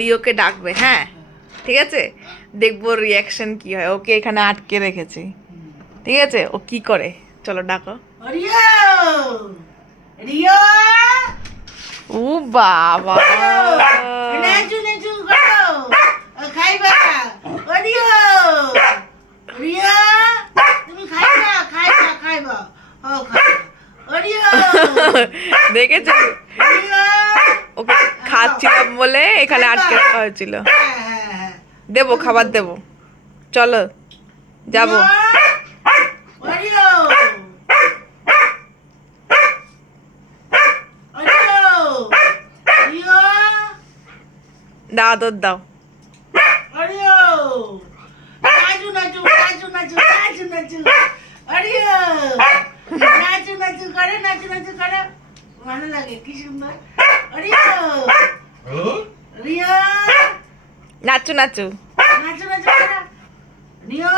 রিওকে ডাকবে, হ্যাঁ ঠিক আছে, দেখবো রিয়াকশন কি হয়। ওকে এখানে আটকে রেখেছি, ঠিক আছে, ও কি করে, চলো ডাকো। রিও রিও ও বাবা, নাচু নাচু করো খাইবা। রিও রিও তুমি খাইবা খাইবা খাইবা ও খাইবা। রিও দেখেছো রিও ওকে খাচ্ছিলাম বলে এখানে আটকে রাখা হয়েছিল। দেবো, খাবার দেবো, চলো যাবো। রিও রিও রিও দাও তোর দাও। রিও নাচু নাচু নাচু নাচু নাচু নাচু। রিও নাচু নাচু করে নাচু নাচু করে ভালো লাগে কি সুন্দর। Rio Rio নাচু নাচু। নাচু নাচু করে রিও